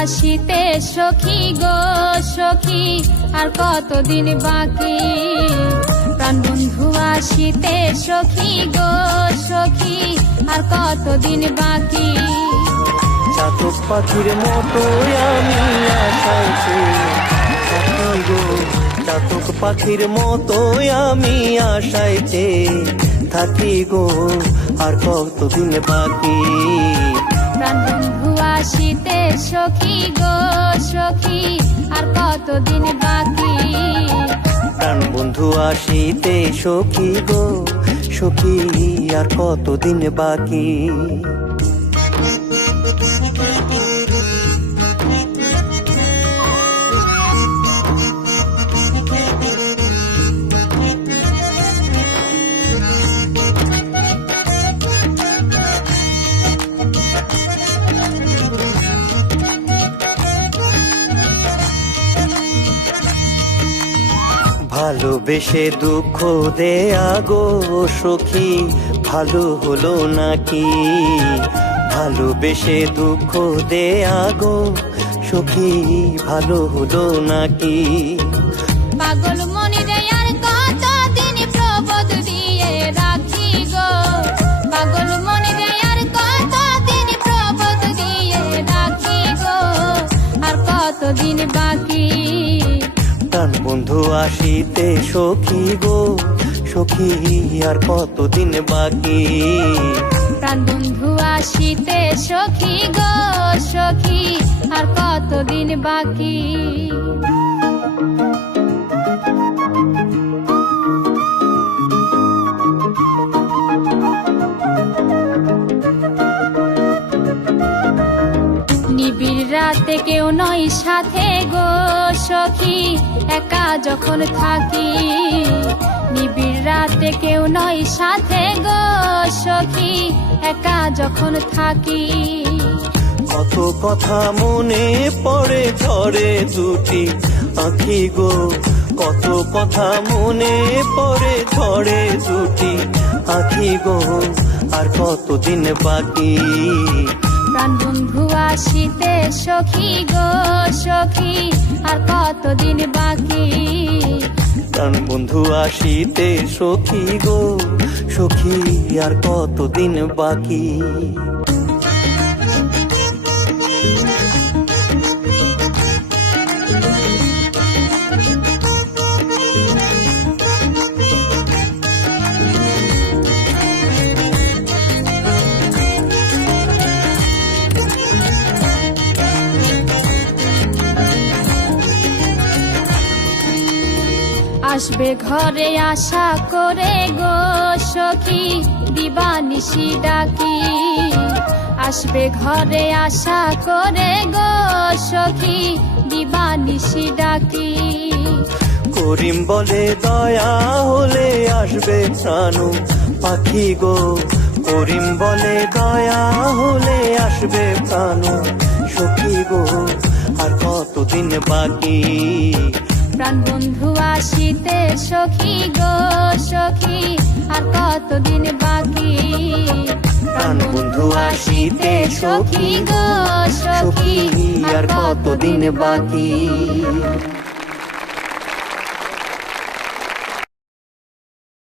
আসিতে সখী গো সখী আর কতদিন বাকি। প্রাণ বন্ধু আসিতে সখী গো সখী আর কতদিন বাকি। চাতক পাখির মতো আমি আশাইছি থাকি গো, চাতক পাখির মতো আমি আশাইতে থাকি গো আর কতদিন বাকি। প্রাণ বন্ধু আসিতে সখী গো সখী আর কতদিন বাকি। প্রাণ বন্ধু আসিতে সখী গো সখী আর কতদিন বাকি। ভালোবেসে দুঃখ দেয়া গো সখী ভালো হলো নাকি। ভালোবেসে দুঃখ দেয়া গো সখী ভালো হলো নাকি। পাগল মনিরে আর কতদিন প্রবোধ দিয়ে রাখি গো। পাগল মনিরে আর কতদিন প্রবোধ দিয়ে রাখি গো আর কতদিন বাকি। প্রাণ বন্ধু আসিতে সখী গো সখী আর কতদিন বাকি। প্রাণ বন্ধু আসিতে সখী গো সখী আর কতদিন বাকি। নিবিড় রাতে কেউ নয় সাথে গো সখী একা যখন থাকি। নিবিড় রাতে কেউ নয় সাথে গো সখী একা যখন থাকি। কত কথা মনে পড়ে ঝরে দুটি আঁখি গো, কত কথা মনে পড়ে ঝরে দুটি আঁখি গো আর কতদিন বাকি। প্রাণ বন্ধু আসিতে সখী গো সখী আর কতদিন বাকি। প্রাণ বন্ধু আসিতে সখী গো সখী আর কতদিন বাকি। আসবে ঘরে আশা করে গো সখী দিবানিশি ডাকি। আসবে ঘরে আশা করে গো সখী দিবানিশি ডাকি। করিম বলে দয়া হলে আসবে প্রাণ পাখি গো, করিম বলে দয়া হলে আসবে প্রাণ সখী গো আর কতদিন বাকি। প্রাণ বন্ধু আসিতে সখী গো সখী আর কতদিন বাকি। প্রাণ বন্ধু আসিতে সখী গো সখী আর কতদিন বাকি।